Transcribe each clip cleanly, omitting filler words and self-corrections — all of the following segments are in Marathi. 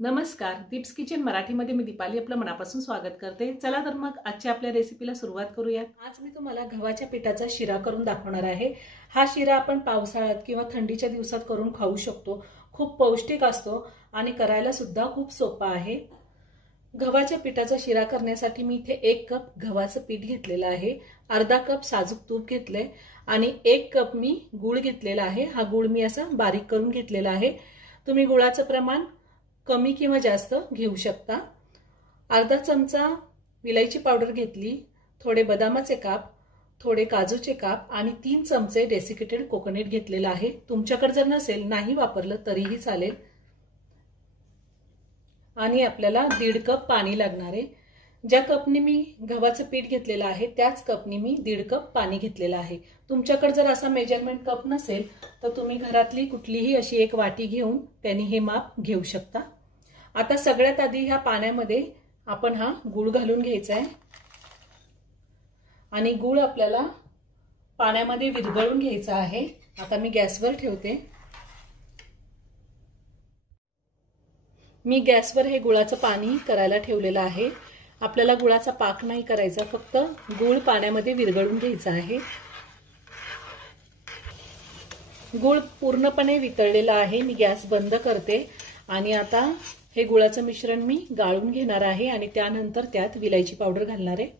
नमस्कार, दीप्स किचन मराठीमध्ये मी दीपाली आपलं मनापासून स्वागत करते। चला तर मग आजच्या आपल्या रेसिपीला सुरुवात करूया। आज मी तुम्हाला गव्हाच्या पिठाचा शिरा करून दाखवणार आहे। हा शिरा आपण पावसाळ्यात किंवा थंडीच्या दिवसात करून खाऊ शकतो। खूप पौष्टिक असतो आणि करायला सुद्धा खूप सोपा आहे। गव्हाच्या पिठाचा शिरा करण्यासाठी मी इथे 1 कप गव्हाचं पीठ घेतलेलं आहे, अर्धा कप साजूक तूप घेतले आणि 1 कप मी गूळ घेतलेला आहे। हा गूळ मी असा बारीक करून घेतलेला आहे। तुम्ही गुळाचं प्रमाण कमी किंवा जास्त घेऊ शकता। अर्धा चमचा विलायची पावडर घेतली, थोडे बदामाचे काप, थोडे काजूचे काप आणि 3 चमचे डेसिकेटेड कोकोनट घेतलेला आहे। तुमच्याकडे जर नसेल नाही वापरलं तरीही चालेल। आणि आपल्याला 1.5 कप पाणी लागणार आहे। ज्या कपनी मी गव्हाचं पीठ घेतलेलं आहे त्याच कपनी मी 1.5 कप पाणी घेतलेलं आहे। तुमच्याकडे जर असा मेजरमेंट कप नसेल तर तुम्ही घरातली कुठलीही अशी एक वाटी घेऊन त्यांनी हे माप घेऊ शकता। आता सगळ्यात आधी ह्या पाण्यामध्ये आपण हा गूळ घालून घ्यायचा आहे आणि गूळ आपल्याला पाण्यामध्ये विरघळून घ्यायचा आहे। आता मी गॅसवर ठेवते। मी गॅसवर हे गुळाचं पाणी करायला ठेवलेलं आहे। आपल्याला गुळाचा पाक नाही करायचा, फक्त गूळ पाण्यामध्ये विरघळून घ्यायचा आहे। गूळ पूर्णपणे वितळलेला आहे। मी गॅस बंद करते आणि आता हे गुळाचं मिश्रण मी गाळून घेणार आहे आणि त्यानंतर त्यात विलायची पावडर घालणार आहे।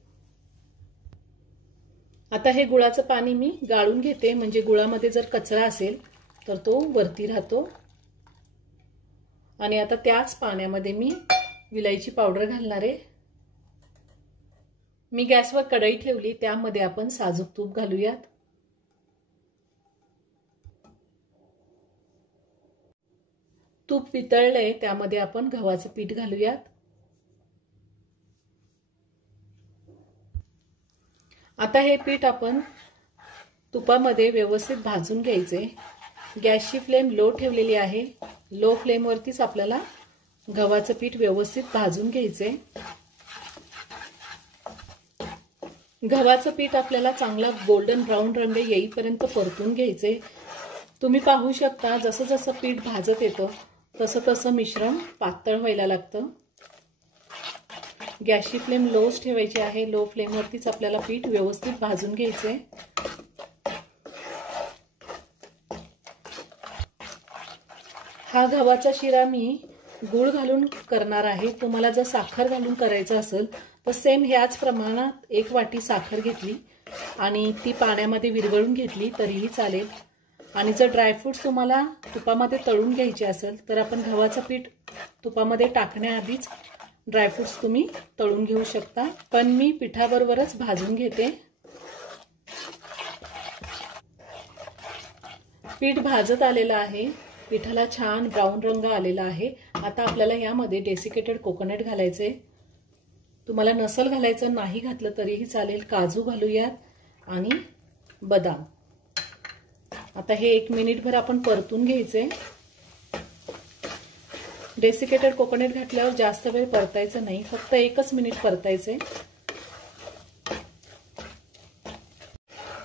आता हे गुळाचं पाणी मी गाळून घेते, म्हणजे गुळामध्ये जर कचरा असेल तर तो वरती राहतो। आणि आता त्याच पाण्यामध्ये मी विलायची पावडर घालणार आहे। मी गॅसवर कढई ठेवली, त्यामध्ये आपण साजूक तूप घालूयात। तूप वितळले, त्यामध्ये आपण गव्हाचं पीठ घालूयात। आता हे पीठ आपण तुपामध्ये व्यवस्थित भाजून घ्यायचे। गॅसची फ्लेम लो ठेवलेली आहे। लो फ्लेम वरतीच आपल्याला गव्हाचं पीठ व्यवस्थित भाजून घ्यायचे। गव्हाचं पीठ आपल्याला चांगला गोल्डन ब्राऊन रंग येईपर्यंत परतून घ्यायचे। तुम्ही पाहू शकता जसं जसं पीठ भाजत येतं तसं तसं मिश्रण पातळ व्हायला लागतं। गॅसची फ्लेम लोच ठेवायची आहे। लो फ्लेम वरतीच आपल्याला पीठ व्यवस्थित भाजून घ्यायचे। हा गव्हाचा शिरा मी गूळ घालून करणार आहे। तुम्हाला जर साखर घालून करायचं असेल तर सेम ह्याच प्रमाणात 1 वाटी साखर घेतली आणि ती पाण्यामध्ये विरघळून घेतली तरीही चालेल। आणि जर ड्रायफ्रुट्स तुम्हाला तुपामध्ये तळून घ्यायचे असेल तर आपण गव्हाचं पीठ तुपामध्ये टाकण्याआधीच ड्रायफ्रुट्स तुम्ही तळून घेऊ शकता, पण मी पिठाबरोबरच भाजून घेते। पीठ भाजत आलेलं आहे, पिठाला छान ब्राऊन रंग आलेला आहे। आता आपल्याला यामध्ये डेसिकेटेड कोकोनट घालायचे। तुम्हाला नसल घालायचं नाही घातलं तरीही चालेल। काजू घालूयात आणि बदाम। आता हे 1 मिनिटभर आपण परतून घ्यायचे। डेसिकेटेड कोकोनट घातल्यावर जास्त वेळ परतायचं नाही, फक्त 1च मिनिट परतायचे।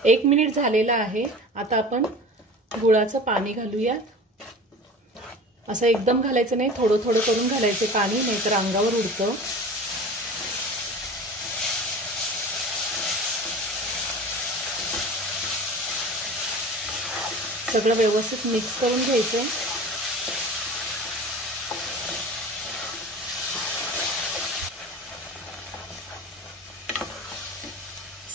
1 मिनिट झालेला आहे। आता आपण गुळाचं पाणी घालूयात। असं एकदम घालायचं नाही, थोडं थोडं करून घालायचे पाणी, नाहीतर अंगावर उडतं। सगळं व्यवस्थित मिक्स करून घ्यायचं।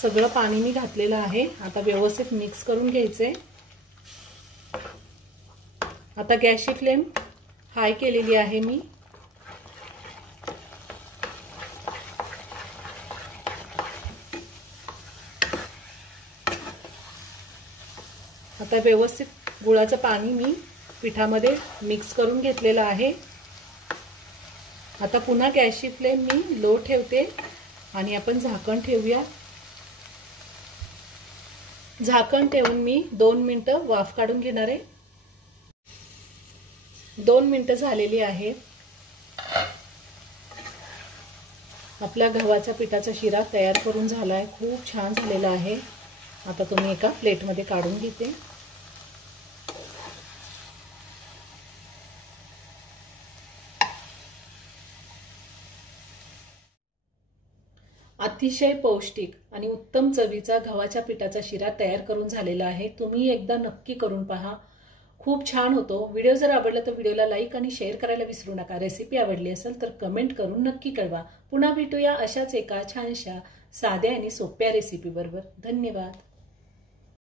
सगळं पाणी मी घातलेलं आहे। आता व्यवस्थित मिक्स करून घ्यायचे। आता गॅसची फ्लेम हाय केलेली आहे मी। आता व्यवस्थित गुळाचं पाणी मी पिठामध्ये मिक्स करून घेतलेलं आहे। आता पुन्हा गॅसची फ्लेम मी लो ठेवते आणि आपण झाकण ठेवूया। झाकण ठेवून मी 2 मिनिटं वाफ काढून घेणार आहे। 2 मिनिटं झालेली आहेत। आपला गव्हाच्या पिठाचा शिरा तयार करून झालाय, खूप छान झालेला आहे। आता तुम्ही एका प्लेटमध्ये काढून घेते। अतिशय पौष्टिक आणि उत्तम चवीचा गव्हाच्या पिठाचा शिरा तयार करून झालेला आहे। तुम्ही एकदा नक्की करून पहा, खूप छान होतो। व्हिडिओ जर आवडला तर व्हिडिओला लाईक आणि शेअर करायला विसरू नका। रेसिपी आवडली असेल तर कमेंट करून नक्की कळवा। पुन्हा भेटूया अशाच एका छानशा साध्या आणि सोप्या रेसिपी बरोबर। धन्यवाद।